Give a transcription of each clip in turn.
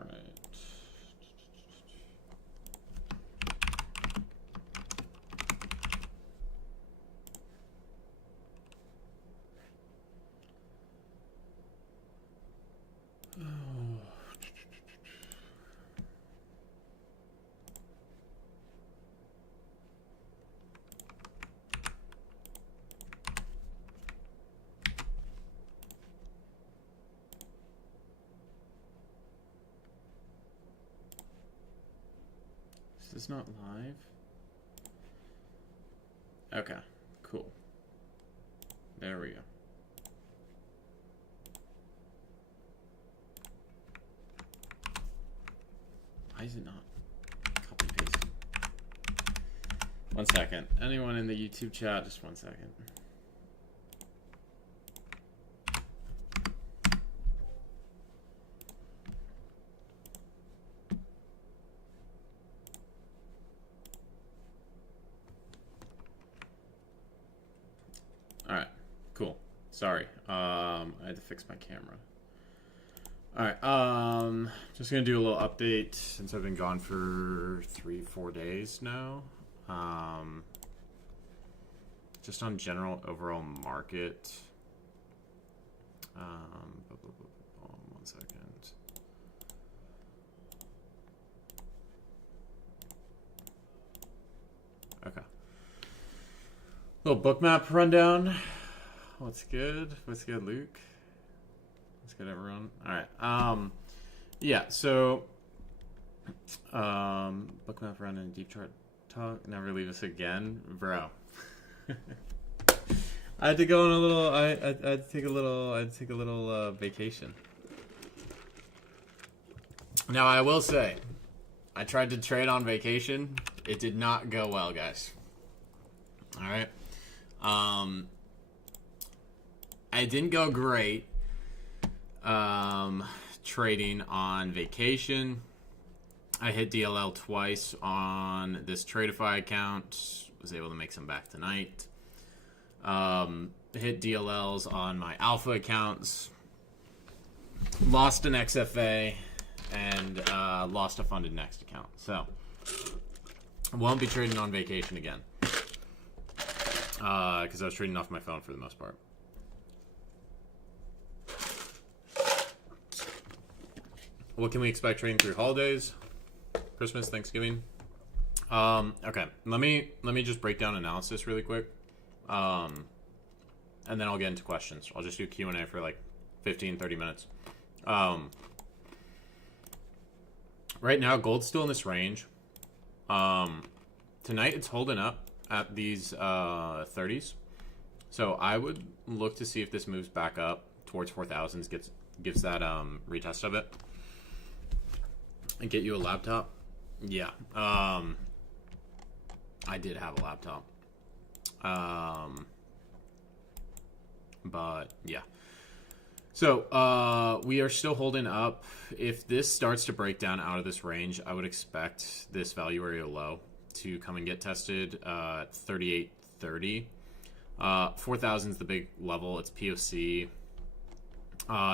right. Is this not live? Okay, cool. There we go. Why is it not? Copy paste. 1 second. Anyone in the YouTube chat? Just 1 second. All right, cool. Sorry, I had to fix my camera. All right, just gonna do a little update since I've been gone for 3-4 days now. Just on general overall market. 1 second. Okay. Little book map rundown. What's good? What's good, Luke? What's good, everyone? All right. Yeah. So, book map rundown, deep chart talk. Never leave us again, bro. I had to go on a little. I'd take a little vacation. Now I will say, I tried to trade on vacation. It did not go well, guys. All right. I didn't go great trading on vacation. I hit DLL twice on this Tradeify account. Was able to make some back tonight. Hit DLLs on my Alpha accounts. Lost an XFA and lost a funded next account. So won't be trading on vacation again. Because I was trading off my phone for the most part. What can we expect trading through holidays? Christmas, Thanksgiving? Okay, let me just break down analysis really quick. And then I'll get into questions. I'll just do Q&A for like 15-30 minutes. Right now, gold's still in this range. Tonight, it's holding up at these 30s. So I would look to see if this moves back up towards 4,000s, gives that retest of it. And get you a laptop. Yeah. I did have a laptop. But yeah. So we are still holding up. If this starts to break down out of this range, I would expect this value area low to come and get tested at 38.30. 4,000 is the big level. It's POC.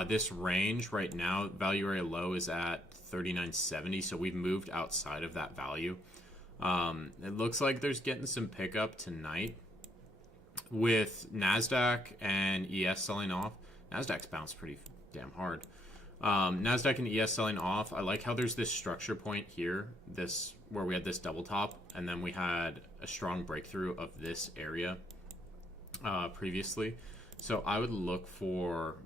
This range right now, value area low is at 39.70, so we've moved outside of that value. It looks like there's getting some pickup tonight with NASDAQ and ES selling off. NASDAQ's bounced pretty damn hard. NASDAQ and ES selling off. I like how there's this structure point here, this where we had this double top, and then we had a strong breakthrough of this area previously. So I would look for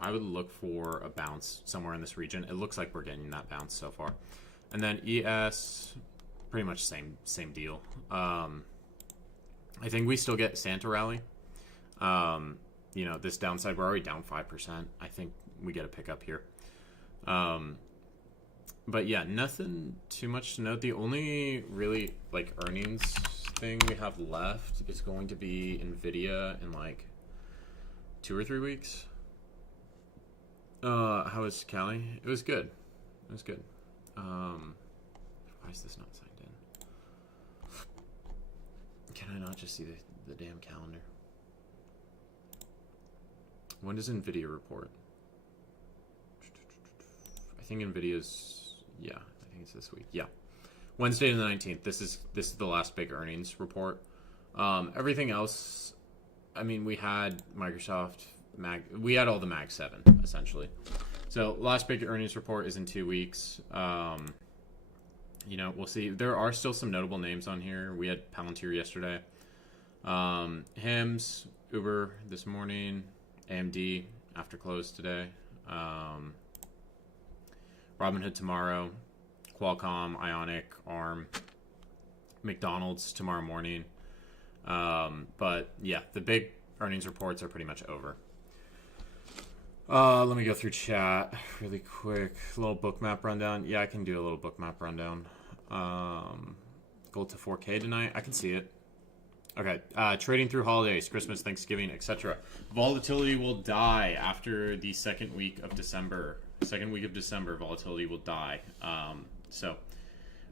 a bounce somewhere in this region. It looks like we're getting that bounce so far. And then ES, pretty much same deal. I think we still get Santa rally. You know, this downside, we're already down 5%. I think we get a pickup here. But yeah, nothing too much to note. The only really like earnings thing we have left is going to be Nvidia in like 2 or 3 weeks. How was Cali? It was good. It was good. Why is this not signed in? Can I not just see the damn calendar? When does Nvidia report? I think Nvidia's, yeah, I think it's this week. Yeah, Wednesday the 19th. This is the last big earnings report. Everything else, I mean, we had Microsoft we had all the Mag 7 essentially. So last big earnings report is in 2 weeks. You know, we'll see. There are still some notable names on here. We had Palantir yesterday. HIMS, Uber this morning, AMD after close today. Robinhood tomorrow, Qualcomm, Ionic, ARM, McDonald's tomorrow morning. But yeah, the big earnings reports are pretty much over. Let me go through chat really quick. A little bookmap rundown. Yeah, I can do a little bookmap rundown. Gold to 4K tonight. I can see it. Okay. Trading through holidays, Christmas, Thanksgiving, etc. Volatility will die after the second week of December. Second week of December, volatility will die. So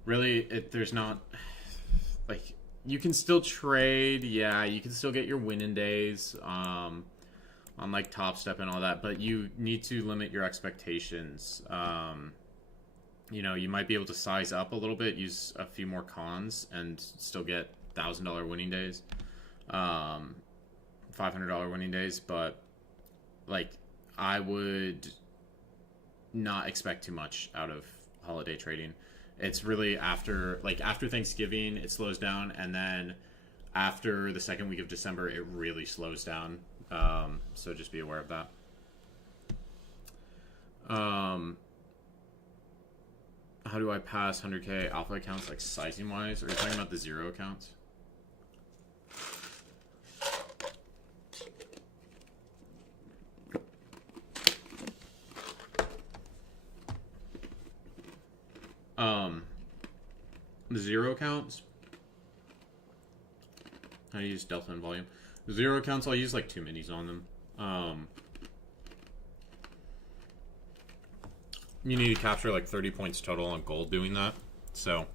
really, there's not like, you can still trade. Yeah, you can still get your winning days. On like Top Step and all that, but you need to limit your expectations. You know, you might be able to size up a little bit, use a few more cons, and still get $1,000 winning days, $500 winning days. But like, I would not expect too much out of holiday trading. It's really after Thanksgiving, it slows down, and then after the second week of December, it really slows down. So just be aware of that. How do I pass 100K alpha accounts, like sizing wise? Are you talking about the zero accounts? The zero accounts, I use delta and volume. The zero accounts, I'll use like 2 minis on them. You need to capture like 30 points total on gold doing that. So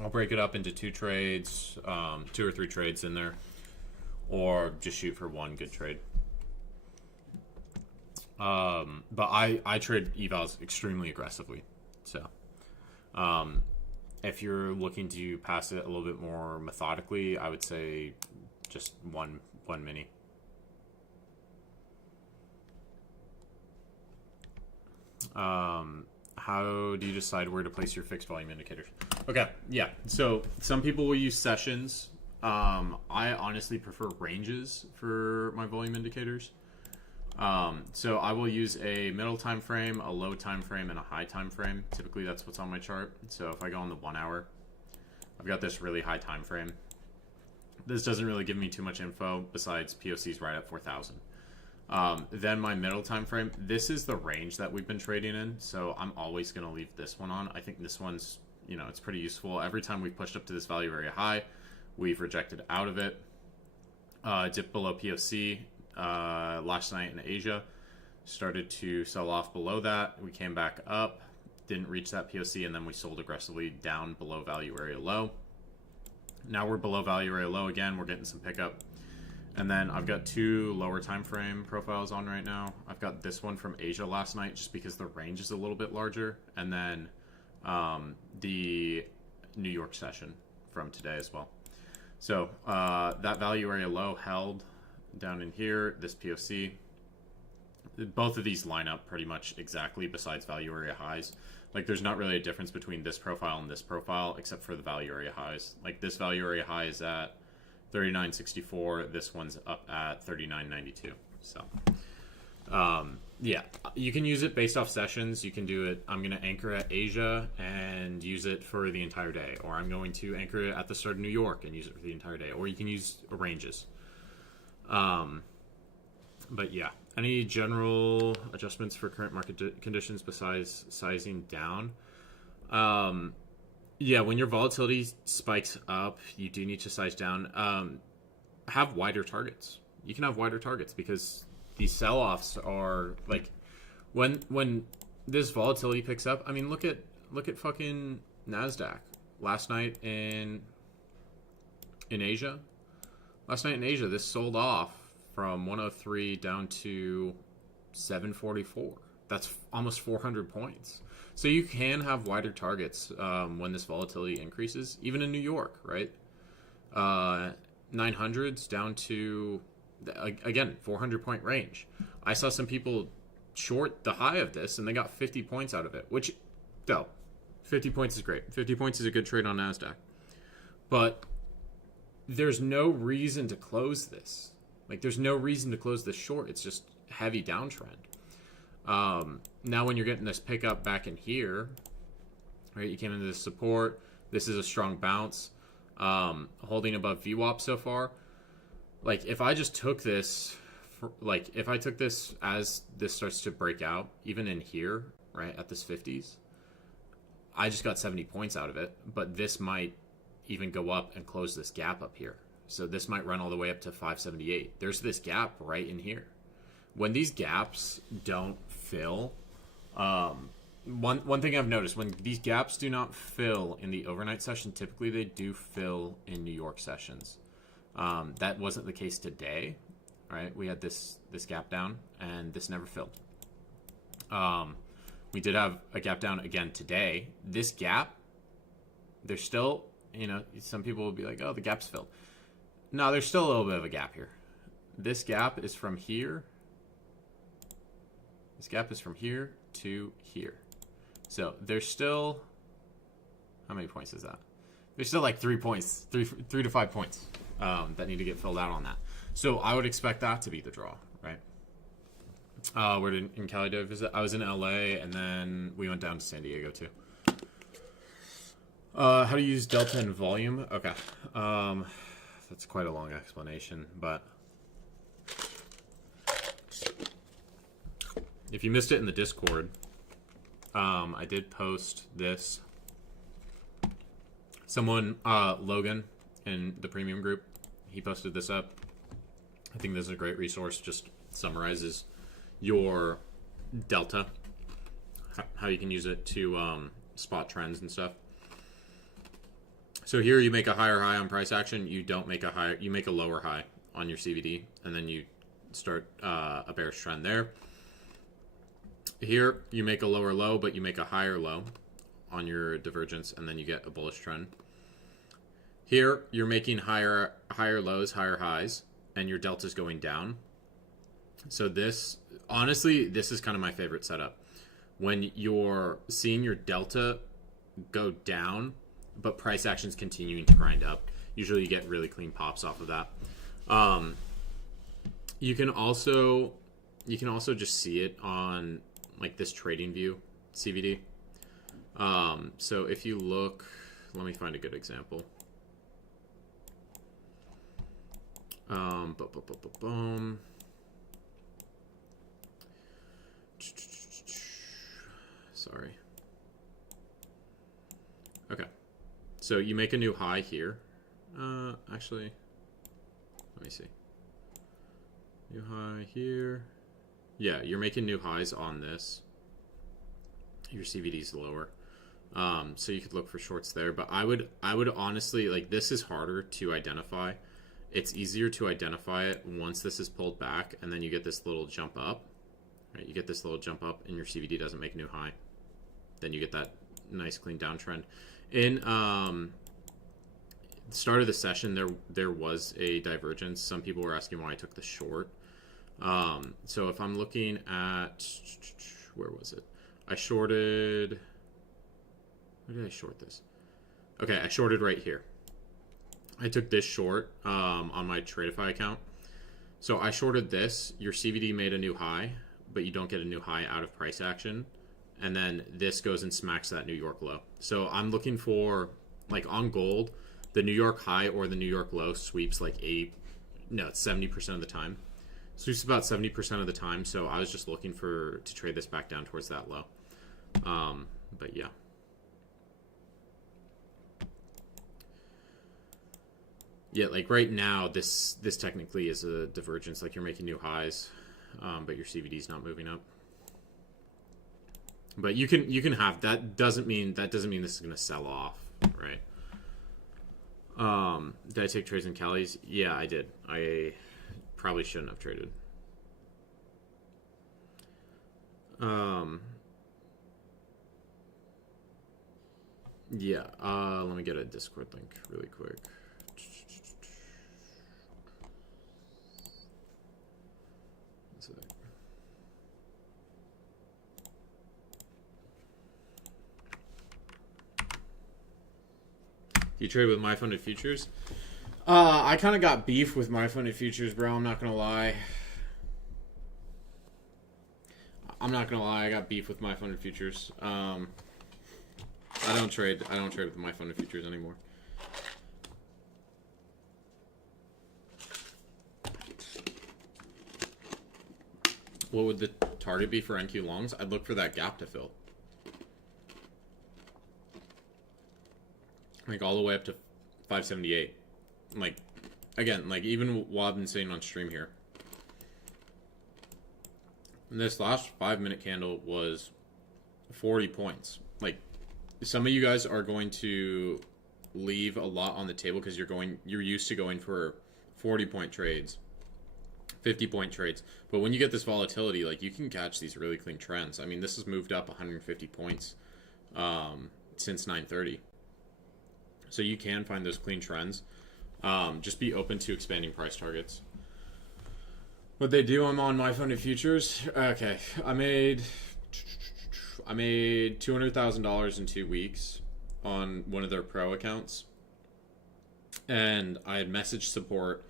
I'll break it up into 2 trades, 2 or 3 trades in there, or just shoot for 1 good trade. But I trade evals extremely aggressively. So if you're looking to pass it a little bit more methodically, I would say just one mini. How do you decide where to place your fixed volume indicators? Okay, yeah. So some people will use sessions. I honestly prefer ranges for my volume indicators. So I will use a middle time frame, a low time frame, and a high time frame. Typically that's what's on my chart. So if I go on the 1 hour, I've got this really high time frame. This doesn't really give me too much info besides POC's right at 4,000. Then my middle time frame, this is the range that we've been trading in. So I'm always going to leave this one on. I think this one's, you know, it's pretty useful. Every time we've pushed up to this value area high, we've rejected out of it. Dipped below POC. Last night in Asia, started to sell off below that. We came back up, didn't reach that POC, and then we sold aggressively down below value area low. Now we're below value area low again. We're getting some pickup. And then I've got 2 lower time frame profiles on right now. I've got this one from Asia last night just because the range is a little bit larger. And then the New York session from today as well. So that value area low held down in here, this POC. Both of these line up pretty much exactly besides value area highs. Like, there's not really a difference between this profile and this profile except for the value area highs. Like, this value area high is at 39.64. This one's up at 39.92. So yeah, you can use it based off sessions. You can do it, I'm going to anchor at Asia and use it for the entire day, or I'm going to anchor it at the start of New York and use it for the entire day, or you can use ranges. But yeah, any general adjustments for current market conditions besides sizing down? Yeah, when your volatility spikes up, you do need to size down. Have wider targets. You can have wider targets because these sell-offs are like, when this volatility picks up. I mean, look at fucking NASDAQ last night in Asia. Last night in Asia, this sold off from 103 down to 744. That's almost 400 points. So you can have wider targets when this volatility increases, even in New York, right? 900s down to, again, 400-point range. I saw some people short the high of this, and they got 50 points out of it, which, though, 50 points is great. 50 points is a good trade on NASDAQ. But there's no reason to close this. Like, there's no reason to close this short. It's just heavy downtrend. Now when you're getting this pickup back in here, right, you came into this support. This is a strong bounce. Holding above VWAP so far. Like, if I just took this, if I took this as this starts to break out, even in here, right, at this 50s, I just got 70 points out of it, but this might even go up and close this gap up here. So this might run all the way up to 578. There's this gap right in here. When these gaps don't fill, one thing I've noticed, when these gaps do not fill in the overnight session, typically they do fill in New York sessions. That wasn't the case today, right? We had this gap down, and this never filled. We did have a gap down again today. This gap, there's still, some people will be like, oh, the gap's filled. No, there's still a little bit of a gap here. This gap is from here. This gap is from here to here. So there's still, how many points is that? There's still like 3 points, three to 5 points that need to get filled out on that. So I would expect that to be the draw, right? Where did in Cali did I visit? I was in LA, and then we went down to San Diego too. How to use delta and volume? Okay, that's quite a long explanation, but if you missed it in the Discord, I did post this. Someone, Logan, in the premium group, he posted this up. I think this is a great resource. Just summarizes your delta, how you can use it to spot trends and stuff. So here you make a higher high on price action. You don't make a higher, you make a lower high on your CVD, and then you start a bearish trend there. Here you make a lower low, but you make a higher low on your divergence, and then you get a bullish trend. Here you're making higher lows, higher highs, and your delta's going down. So this, honestly, this is kind of my favorite setup. When you're seeing your delta go down, but price action's continuing to grind up, usually you get really clean pops off of that. You can also just see it on like this trading view CVD. So if you look, let me find a good example. Sorry. Okay. So you make a new high here. Actually, let me see. New high here. Yeah, you're making new highs on this. Your CVD is lower. So you could look for shorts there, but I would honestly, like, this is harder to identify. It's easier to identify it once this is pulled back, and then you get this little jump up, right? You get this little jump up, and your CVD doesn't make a new high. Then you get that nice clean downtrend. In the start of the session, there was a divergence. Some people were asking why I took the short. So if I'm looking at, where was it? I shorted, where did I short this? Okay, I shorted right here. I took this short on my Tradeify account. So I shorted this. Your CVD made a new high, but you don't get a new high out of price action. And then this goes and smacks that New York low. So I'm looking for, like on gold, the New York high or the New York low sweeps like it's 70% of the time. Sweeps about 70% of the time. So I was just looking to trade this back down towards that low. But yeah. Yeah, like right now, this technically is a divergence. Like you're making new highs, but your CVD is not moving up. But you can have that. Doesn't mean this is gonna sell off, right? Did I take trades in Cali's? Yeah, I did. I probably shouldn't have traded. Yeah, let me get a Discord link really quick. You trade with my funded futures? I kind of got beef with my funded futures, bro. I'm not gonna lie. I got beef with my funded futures. I don't trade with my funded futures anymore. What would the target be for NQ longs? I'd look for that gap to fill. Like all the way up to 578. Like, again, like even what I've been saying on stream here. This last 5-minute candle was 40 points. Like, some of you guys are going to leave a lot on the table because you're used to going for 40-point trades, 50-point trades. But when you get this volatility, like, you can catch these really clean trends. I mean, this has moved up 150 points since 9:30. So you can find those clean trends. Just be open to expanding price targets. What they do, I'm on my funded futures. Okay, I made $200,000 in 2 weeks on one of their pro accounts, and I had messaged support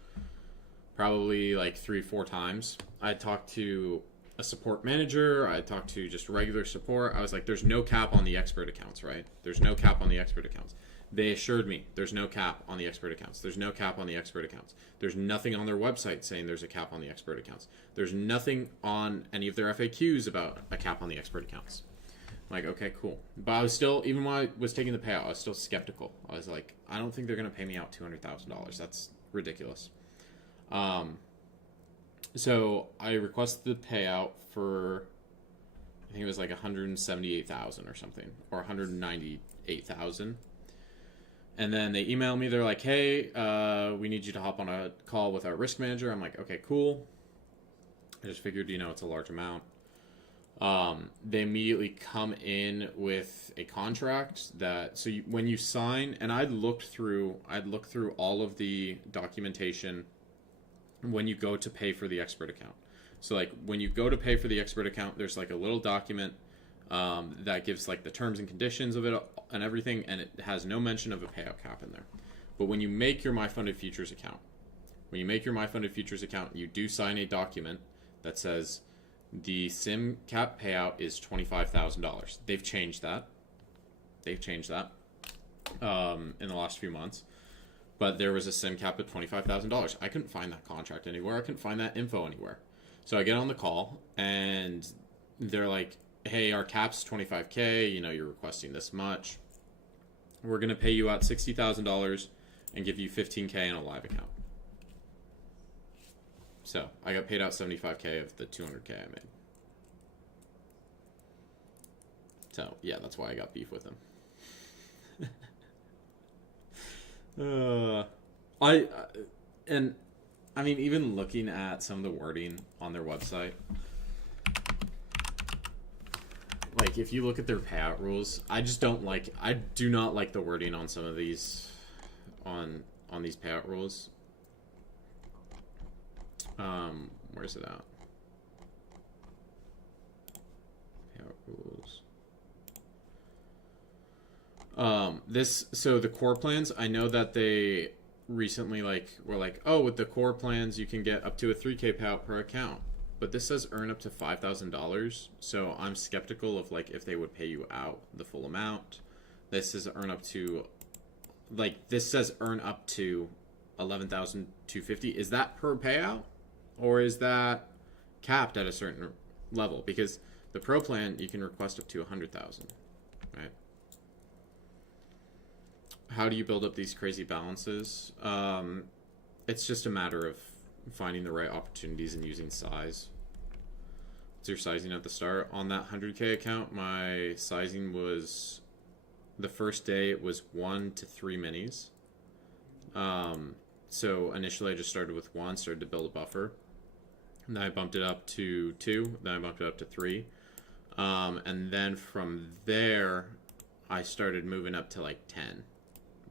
probably like 3-4 times. I talked to a support manager. I talked to just regular support. I was like, "There's no cap on the expert accounts, right? There's no cap on the expert accounts." They assured me there's no cap on the expert accounts. There's no cap on the expert accounts. There's nothing on their website saying there's a cap on the expert accounts. There's nothing on any of their FAQs about a cap on the expert accounts. I'm like, okay, cool. But I was still, even when I was taking the payout, I was still skeptical. I was like, I don't think they're going to pay me out $200,000. That's ridiculous. So I requested the payout for, I think it was like 178,000 or something, or 198,000. And then they email me. They're like, "Hey, we need you to hop on a call with our risk manager." I'm like, "Okay, cool." I just figured, it's a large amount. They immediately come in with a contract that, so when you sign, and I'd looked through all of the documentation when you go to pay for the expert account. So like when you go to pay for the expert account, there's like a little document that gives like the terms and conditions of it and everything, and it has no mention of a payout cap in there. But when you make your My Funded Futures account, you do sign a document that says the sim cap payout is $25,000. They've changed that in the last few months. But there was a sim cap of $25,000. I couldn't find that contract anywhere. I couldn't find that info anywhere. So I get on the call, and they're like, "Hey, our cap's $25K, you're requesting this much. We're going to pay you out $60,000 and give you $15K in a live account." So I got paid out $75K of the $200K I made. So yeah, that's why I got beef with them. I mean, even looking at some of the wording on their website, like if you look at their payout rules, I do not like the wording on some of these, on these payout rules. Where's it at? Payout rules. So the core plans, I know that they recently were like, "Oh, with the core plans you can get up to a 3K payout per account." But this says earn up to $5,000, so I'm skeptical of if they would pay you out the full amount. This says earn up to 11,250. Is that per payout, or is that capped at a certain level? Because the pro plan you can request up to 100,000, right? How do you build up these crazy balances? It's just a matter of finding the right opportunities and using size. What's your sizing at the start? On that 100K account, my sizing was, the first day it was 1 to 3 minis. So initially I just started with 1, started to build a buffer. And then I bumped it up to 2, then I bumped it up to 3. And then from there, I started moving up to like 10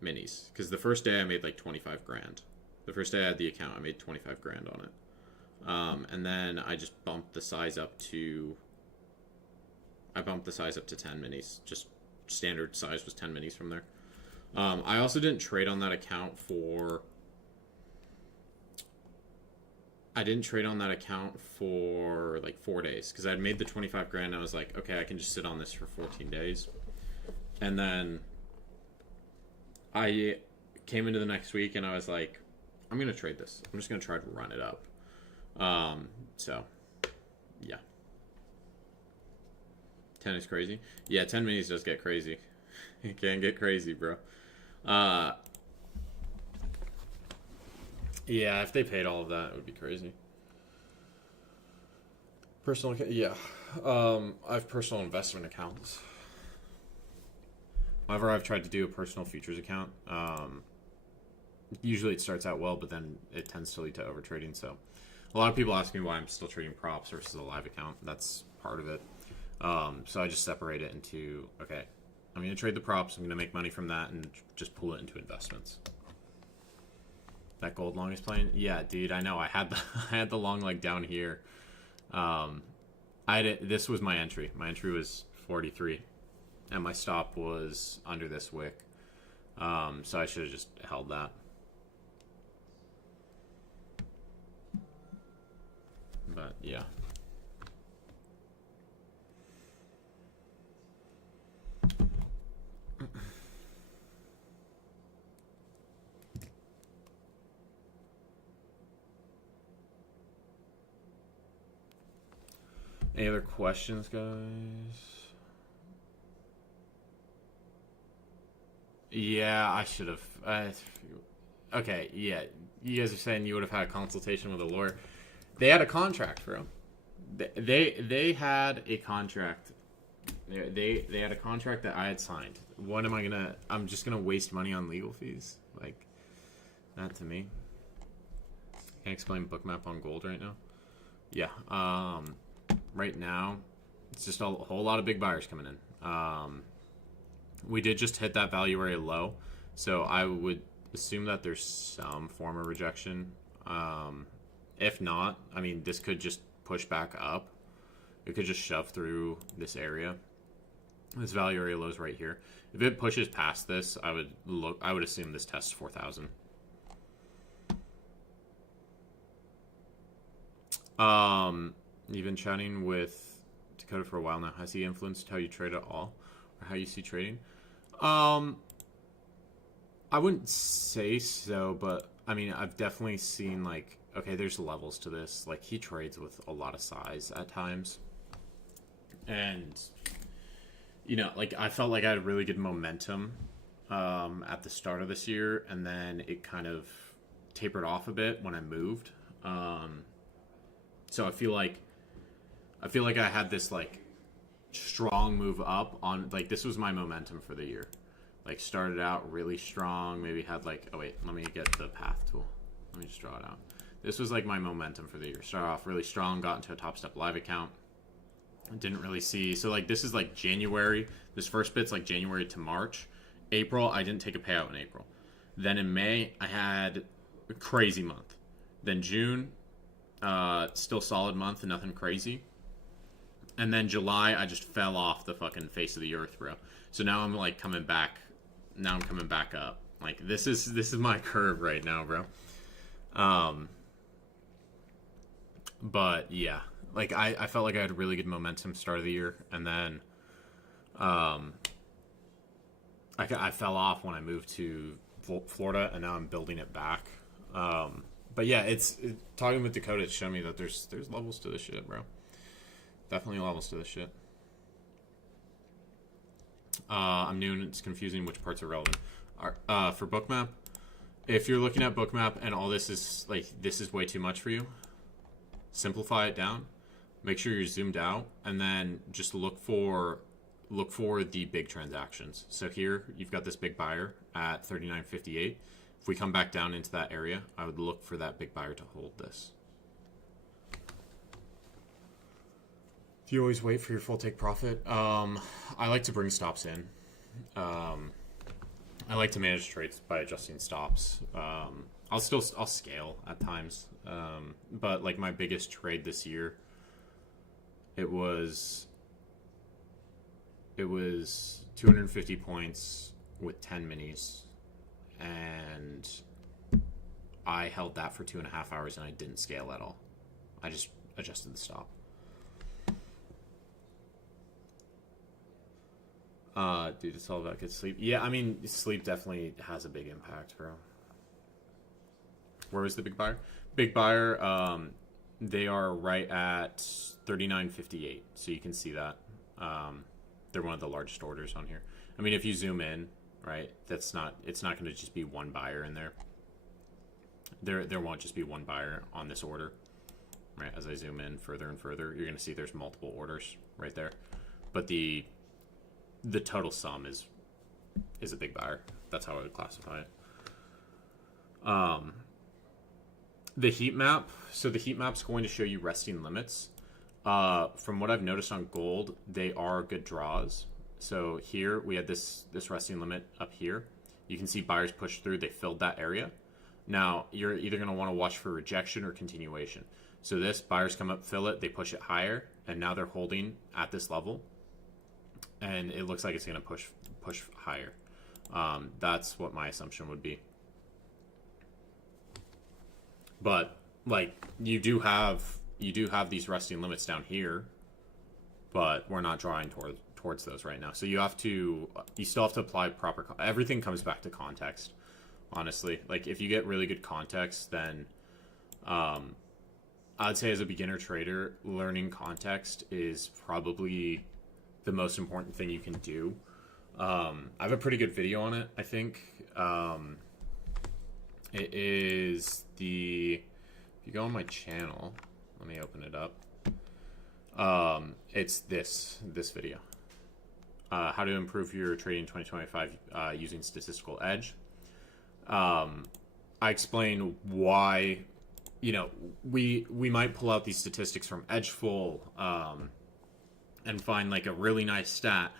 minis. Because the first day I made like 25 grand. The first day I had the account, I made 25 grand on it. And then I just bumped the size up to... I bumped the size up to 10 minis. Just standard size was 10 minis from there. I also didn't trade on that account for... I didn't trade on that account for like 4 days because I'd made the 25 grand. And I was like, okay, I can just sit on this for 14 days. And then I came into the next week and I was like, I'm going to trade this. I'm just going to try to run it up. So, yeah. 10 is crazy. Yeah, 10 minis does get crazy. It can get crazy, bro. Yeah, if they paid all of that, it would be crazy. Personal, yeah. I have personal investment accounts. Whenever I've tried to do a personal futures account, usually it starts out well, but then it tends to lead to overtrading. So a lot of people ask me why I'm still trading props versus a live account. That's part of it. So I just separate it into, okay, I'm going to trade the props. I'm going to make money from that and just pull it into investments. That gold long is playing? Yeah, dude, I know. I had the long leg down here. This was my entry. My entry was 43, and my stop was under this wick. So I should have just held that. But yeah. Any other questions, guys? Yeah, I should have. Okay, yeah. You guys are saying you would have had a consultation with a lawyer. They had a contract for him. They had a contract. They had a contract that I had signed. What am I gonna? I'm just gonna waste money on legal fees, like that to me. Can't explain bookmap on gold right now. Yeah. Right now, it's just a whole lot of big buyers coming in. We did just hit that value area low, so I would assume that there's some form of rejection. If not, I mean, this could just push back up. It could just shove through this area. This value area low is right here. If it pushes past this, I would assume this tests 4,000. You've been chatting with Dakota for a while now. Has he influenced how you trade at all, or how you see trading? I wouldn't say so, but I mean, I've definitely seen like, okay, there's levels to this. Like, he trades with a lot of size at times, and you know, like, I felt like I had really good momentum at the start of this year, and then it kind of tapered off a bit when I moved. So I feel like I had this like strong move up on, like, this was my momentum for the year. Like, started out really strong, maybe had like, oh wait, let me get the path tool. Let me just draw it out. This was like my momentum for the year. Started off really strong, got into a Top Step Live account. Didn't really see, so like this is like January. This first bit's like January to March. April, I didn't take a payout in April. Then in May, I had a crazy month. Then June, still solid month and nothing crazy. And then July, I just fell off the fucking face of the earth, bro. So now I'm like coming back. Now I'm coming back up. Like, this is my curve right now, bro. But yeah, like I felt like I had really good momentum start of the year, and then I fell off when I moved to Florida, and now I'm building it back. But yeah, talking with Dakota, it's shown me that there's levels to this shit, bro. Definitely levels to this shit. I'm new and it's confusing which parts are relevant. For Bookmap, if you're looking at Bookmap and all this is like, this is way too much for you, simplify it down. Make sure you're zoomed out, and then just look for the big transactions. So here you've got this big buyer at 39.58. If we come back down into that area, I would look for that big buyer to hold this. Do you always wait for your full take profit? I like to bring stops in. I like to manage trades by adjusting stops. I'll scale at times, but like my biggest trade this year, it was 250 points with 10 minis, and I held that for 2.5 hours and I didn't scale at all. I just adjusted the stop. Dude, it's all about good sleep. Yeah, I mean, sleep definitely has a big impact, bro. Where was the big buyer? Big buyer, they are right at 39.58, so you can see that. They're one of the largest orders on here. I mean, if you zoom in, right, it's not going to just be one buyer in there. There won't just be one buyer on this order, right? As I zoom in further and further, you're going to see there's multiple orders right there. But the total sum is a big buyer. That's how I would classify it. The heat map. So the heat map's going to show you resting limits. From what I've noticed on gold, they are good draws. So here we had this resting limit up here. You can see buyers push through. They filled that area. Now you're either going to want to watch for rejection or continuation. So this, buyers come up, fill it, they push it higher, and now they're holding at this level. And it looks like it's going to push higher. That's what my assumption would be. But like you do have these resting limits down here, but we're not drawing towards those right now. So you still have to apply proper. Everything comes back to context, honestly. Like if you get really good context, then I'd say as a beginner trader, learning context is probably the most important thing you can do. I have a pretty good video on it, I think. It is if you go on my channel, let me open it up. It's this video. How to improve your trading 2025 using statistical edge. I explain why, we might pull out these statistics from Edgeful and find like a really nice stat,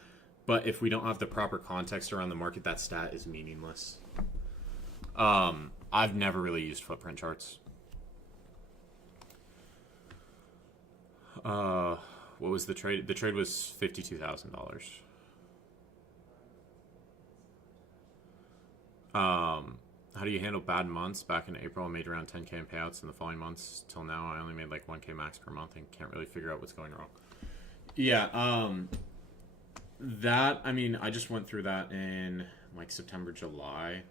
but if we don't have the proper context around the market, that stat is meaningless. I've never really used footprint charts. What was the trade? The trade was $52,000. How do you handle bad months? Back in April, I made around 10K in payouts. In the following months till now, I only made like 1K max per month and can't really figure out what's going wrong. Yeah, I just went through that in like September, July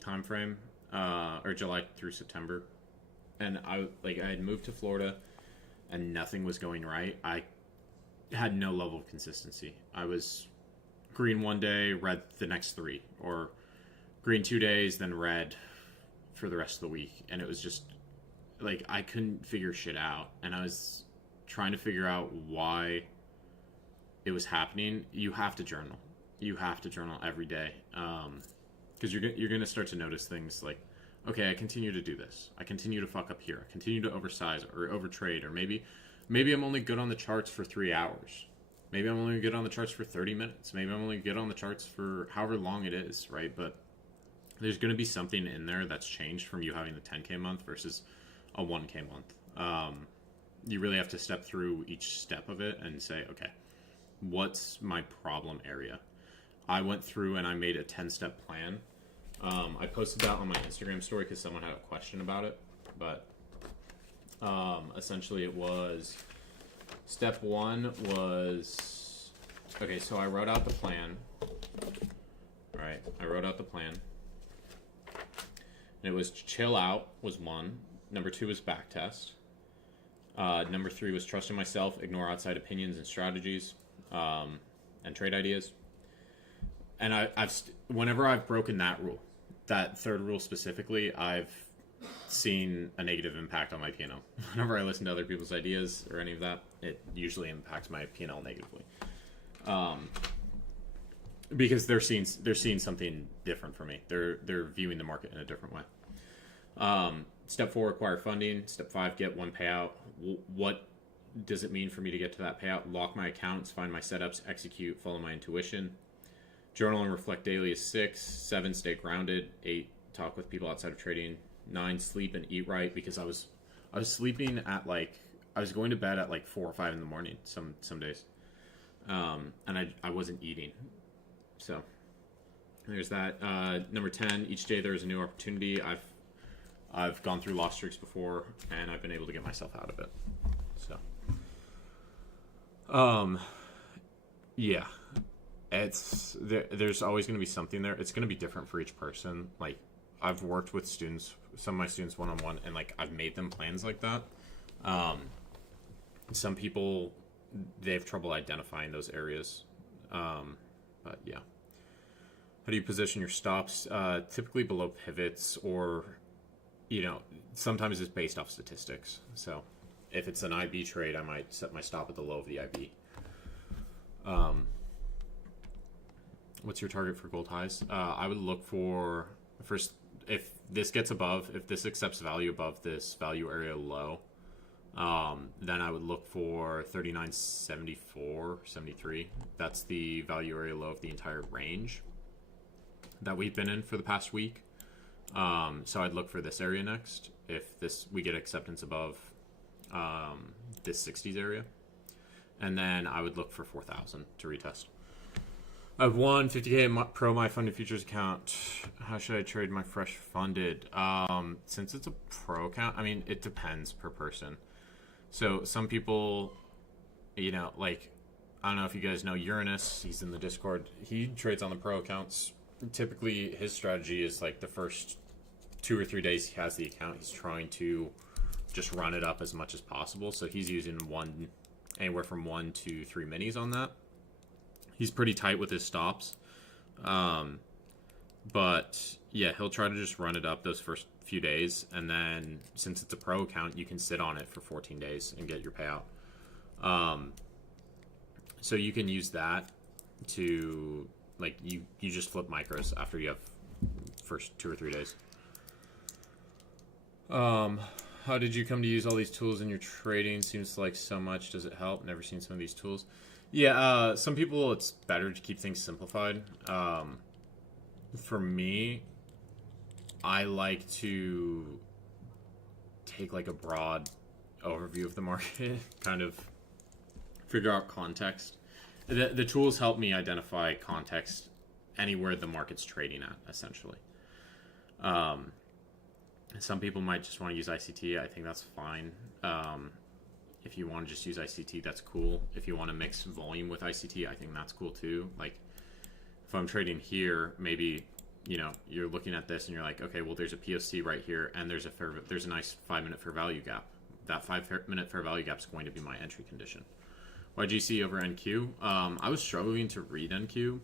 time frame, or July through September, and I had moved to Florida and nothing was going right. I had no level of consistency. I was green one day, red the next 3, or green 2 days, then red for the rest of the week, and it was just like I couldn't figure shit out, and I was trying to figure out why it was happening. You have to journal. You have to journal every day, because you're going to start to notice things like, okay, I continue to do this. I continue to fuck up here. I continue to oversize or overtrade, or maybe I'm only good on the charts for 3 hours. Maybe I'm only good on the charts for 30 minutes. Maybe I'm only good on the charts for however long it is, right? But there's going to be something in there that's changed from you having the 10K month versus a 1K month. You really have to step through each step of it and say, okay, what's my problem area? I went through and I made a 10-step plan. I posted that on my Instagram story because someone had a question about it. But essentially it was, step 1 was, okay, so I wrote out the plan. Right, I wrote out the plan. And it was chill out was 1. Number 2 was back test. Number 3 was trust in myself, ignore outside opinions and strategies, and trade ideas. And whenever I've broken that rule, that third rule specifically, I've seen a negative impact on my P&L. Whenever I listen to other people's ideas or any of that, it usually impacts my P&L negatively. Because they're seeing something different from me. They're viewing the market in a different way. Step 4, acquire funding. Step 5, get 1 payout. What does it mean for me to get to that payout? Lock my accounts, find my setups, execute, follow my intuition. Journal and reflect daily is 6. 7, stay grounded. 8, talk with people outside of trading. 9, sleep and eat right, because I was sleeping at like, I was going to bed at like 4 or 5 in the morning some days, and I wasn't eating. So there's that. Number 10, each day there is a new opportunity. I've gone through loss streaks before, and I've been able to get myself out of it. So, yeah, there's always going to be something there. It's going to be different for each person. Like, I've worked with students, some of my students one-on-one, and like I've made them plans like that. Some people, they have trouble identifying those areas. But yeah. How do you position your stops? Typically below pivots, or, sometimes it's based off statistics. So if it's an IB trade, I might set my stop at the low of the IB. What's your target for gold highs? I would look for, first, if this accepts value above this value area low, then I would look for 39.74, 73. That's the value area low of the entire range that we've been in for the past week. So I'd look for this area next if we get acceptance above this 60s area, and then I would look for 4,000 to retest. I have one 50K Pro My Funded Futures account. How should I trade my fresh funded? Since it's a pro account, I mean, it depends per person. So some people, like, I don't know if you guys know Uranus. He's in the Discord. He trades on the pro accounts. Typically, his strategy is like the first 2 or 3 days he has the account, he's trying to just run it up as much as possible. So he's using anywhere from 1 to 3 minis on that. He's pretty tight with his stops. But yeah, he'll try to just run it up those first few days. And then since it's a pro account, you can sit on it for 14 days and get your payout. So you can use that to, like, you just flip micros after you have first 2 or 3 days. How did you come to use all these tools in your trading? Seems like so much. Does it help? Never seen some of these tools. Yeah, some people, it's better to keep things simplified. For me, I like to take like a broad overview of the market, kind of figure out context. The tools help me identify context anywhere the market's trading at, essentially. Some people might just want to use ICT. I think that's fine. If you want to just use ICT, that's cool. If you want to mix volume with ICT, I think that's cool too. Like, if I'm trading here, maybe, you're looking at this and you're like, okay, well, there's a POC right here, and there's a nice 5-minute fair value gap. That 5-minute fair value gap is going to be my entry condition. Why GC over NQ? I was struggling to read NQ,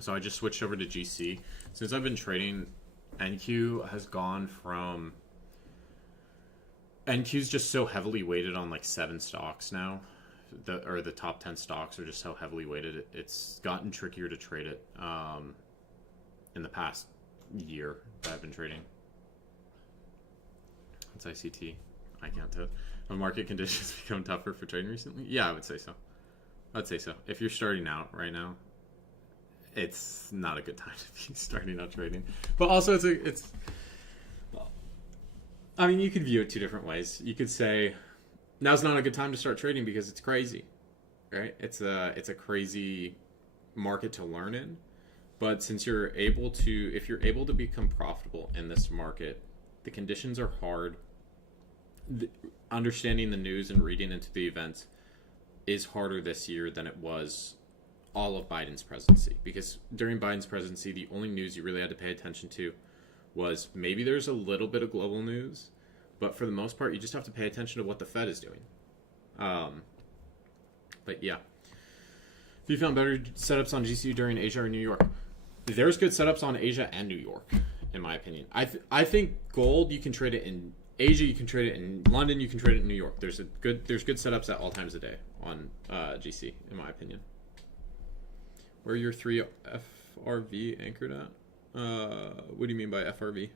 so I just switched over to GC. Since I've been trading, NQ has gone from... NQ's just so heavily weighted on like 7 stocks now. The top 10 stocks are just so heavily weighted. It's gotten trickier to trade it in the past year that I've been trading. It's ICT. I can't do it. Have market conditions become tougher for trading recently? Yeah, I would say so. If you're starting out right now, it's not a good time to be starting out trading. But also, I mean, you could view it 2 different ways. You could say, now's not a good time to start trading because it's crazy, right? It's a crazy market to learn in. But since if you're able to become profitable in this market, the conditions are hard. Understanding the news and reading into the events is harder this year than it was all of Biden's presidency. Because during Biden's presidency, the only news you really had to pay attention to was maybe there's a little bit of global news, but for the most part, you just have to pay attention to what the Fed is doing. But yeah. Have you found better setups on GCU during Asia or New York? There's good setups on Asia and New York, in my opinion. I think gold, you can trade it in Asia, you can trade it in London, you can trade it in New York. There's good setups at all times a day on GC, in my opinion. Where are your 3 FRV anchored at? What do you mean by FRV?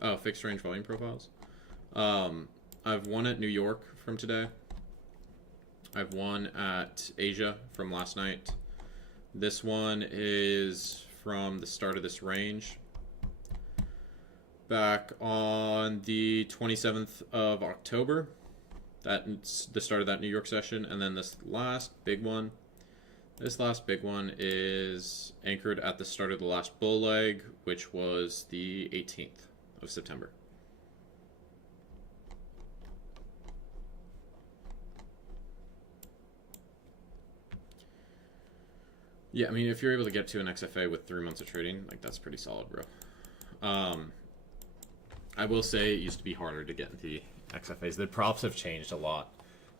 Oh, fixed range volume profiles. I've one at New York from today. I've one at Asia from last night. This one is from the start of this range, back on the 27th of October. That's the start of that New York session. And then this last big one is anchored at the start of the last bull leg, which was the 18th of September. Yeah, I mean, if you're able to get to an XFA with 3 months of trading, like, that's pretty solid, bro. I will say it used to be harder to get into the XFAs. The props have changed a lot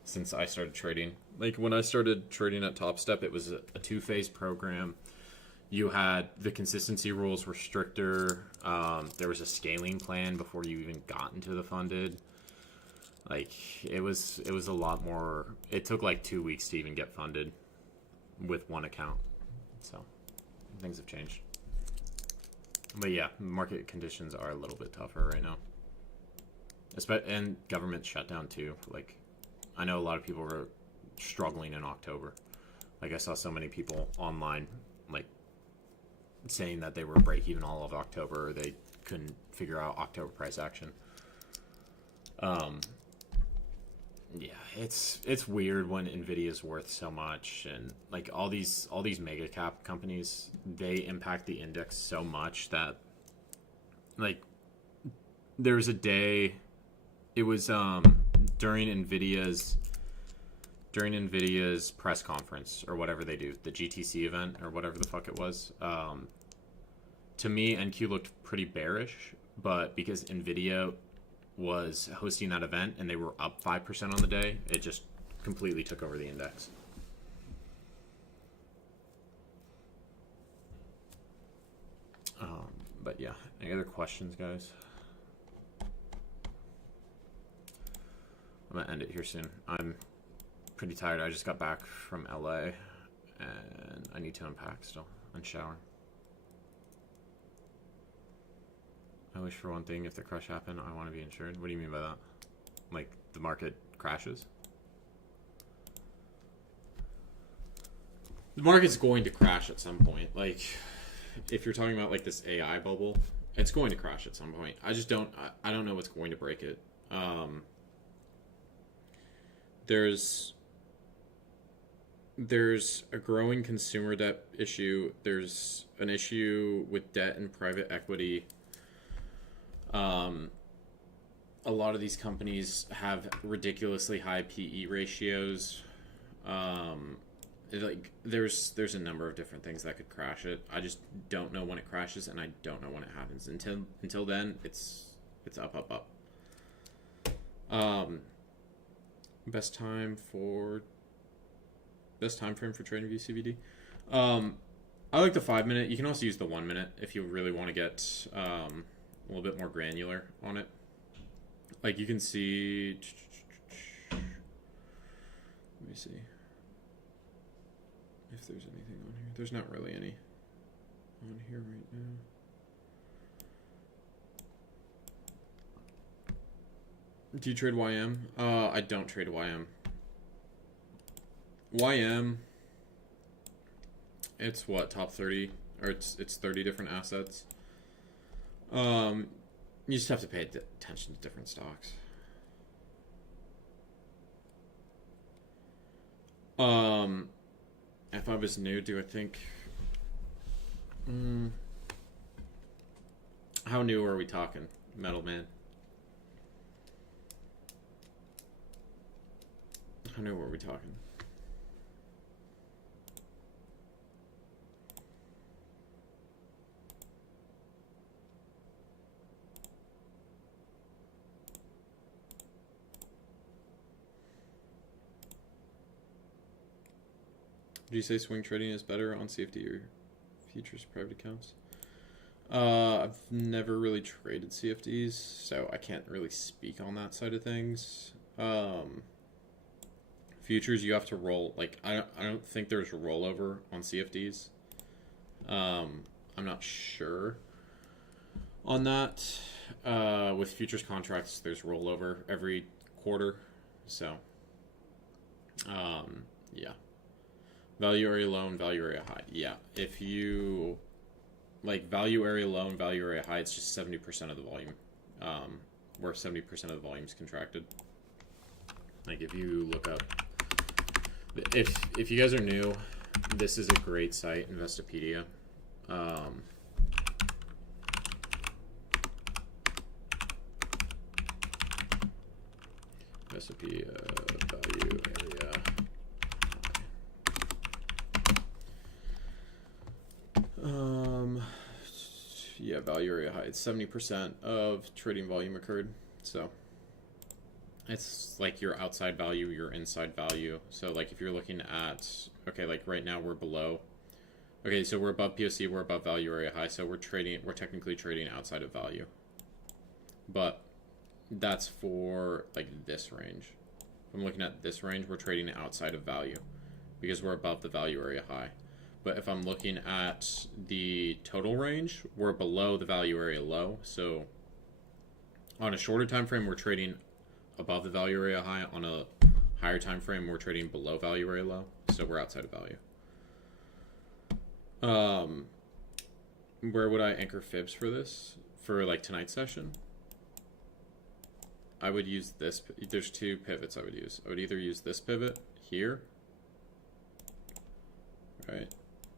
since I started trading. Like, when I started trading at Top Step, it was a 2-phase program. You had the consistency rules were stricter. There was a scaling plan before you even got into the funded. Like, it was a lot more. It took like 2 weeks to even get funded with one account. So things have changed. But yeah, market conditions are a little bit tougher right now. And government shutdown too. Like, I know a lot of people were struggling in October. Like, I saw so many people online, like, saying that they were break even all of October, or they couldn't figure out October price action. Yeah, it's weird when Nvidia's worth so much, and like all these mega cap companies, they impact the index so much that, like, there was a day, it was during Nvidia's press conference, or whatever they do, the GTC event or whatever the fuck it was. To me, NQ looked pretty bearish, but because Nvidia was hosting that event and they were up 5% on the day, it just completely took over the index. But yeah, any other questions, guys? I'm gonna end it here soon. I'm pretty tired. I just got back from LA and I need to unpack still and shower. I wish for one thing, if the crash happened, I want to be insured. What do you mean by that? Like, the market crashes? The market's going to crash at some point. Like, if you're talking about like this AI bubble, it's going to crash at some point. I just don't know what's going to break it. There's a growing consumer debt issue. There's an issue with debt and private equity. A lot of these companies have ridiculously high PE ratios. Like, there's a number of different things that could crash it. I just don't know when it crashes, and I don't know when it happens. Until then, it's up. Best time frame for trading VCVD. I like the 5-minute. You can also use the 1-minute if you really want to get a little bit more granular on it. Like, you can see. Let me see if there's anything on here. There's not really any on here right now. Do you trade YM? I don't trade YM. YM, it's what, top 30? Or it's 30 different assets. You just have to pay attention to different stocks. If I was new, do I think... how new are we talking, Metal Man? How new are we talking? Would you say swing trading is better on CFD or futures private accounts? I've never really traded CFDs, so I can't really speak on that side of things. Futures, you have to roll. Like, I don't think there's a rollover on CFDs. I'm not sure on that. With futures contracts, there's rollover every quarter, so yeah. Value area low and value area high. Yeah, if you like value area low and value area high, it's just 70% of the volume, where 70% of the volume is contracted. Like if you look up, if you guys are new, this is a great site, Investopedia. Investopedia value area. Yeah, value area high. It's 70% of trading volume occurred. So it's like your outside value, your inside value. So like if you're looking at, okay, like right now we're below. Okay, so we're above POC, we're above value area high. So we're technically trading outside of value. But that's for like this range. If I'm looking at this range, we're trading outside of value because we're above the value area high. But if I'm looking at the total range, we're below the value area low. So on a shorter time frame, we're trading above the value area high. On a higher time frame, we're trading below value area low. So we're outside of value. Where would I anchor fibs for this? For like tonight's session? I would use this. There's two pivots I would use. I would either use this pivot here. Right.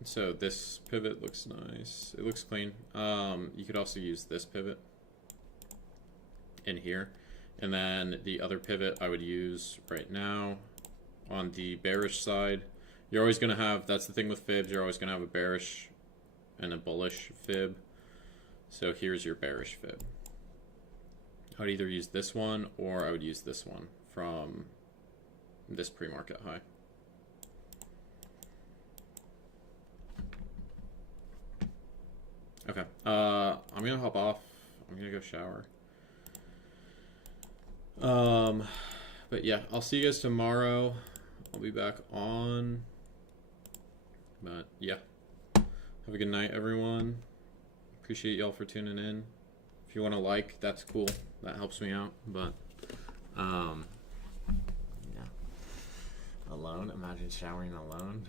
So this pivot looks nice. It looks clean. You could also use this pivot in here. And then the other pivot I would use right now on the bearish side. You're always going to have, that's the thing with fibs, you're always going to have a bearish and a bullish fib. So here's your bearish fib. I would either use this one or I would use this one from this pre-market high. Okay, I'm gonna hop off. I'm gonna go shower. But yeah, I'll see you guys tomorrow. I'll be back on. But yeah, have a good night, everyone. Appreciate y'all for tuning in. If you want to like, that's cool. That helps me out. But yeah, alone. Imagine showering alone.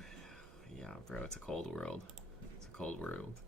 Yeah, bro, it's a cold world. It's a cold world.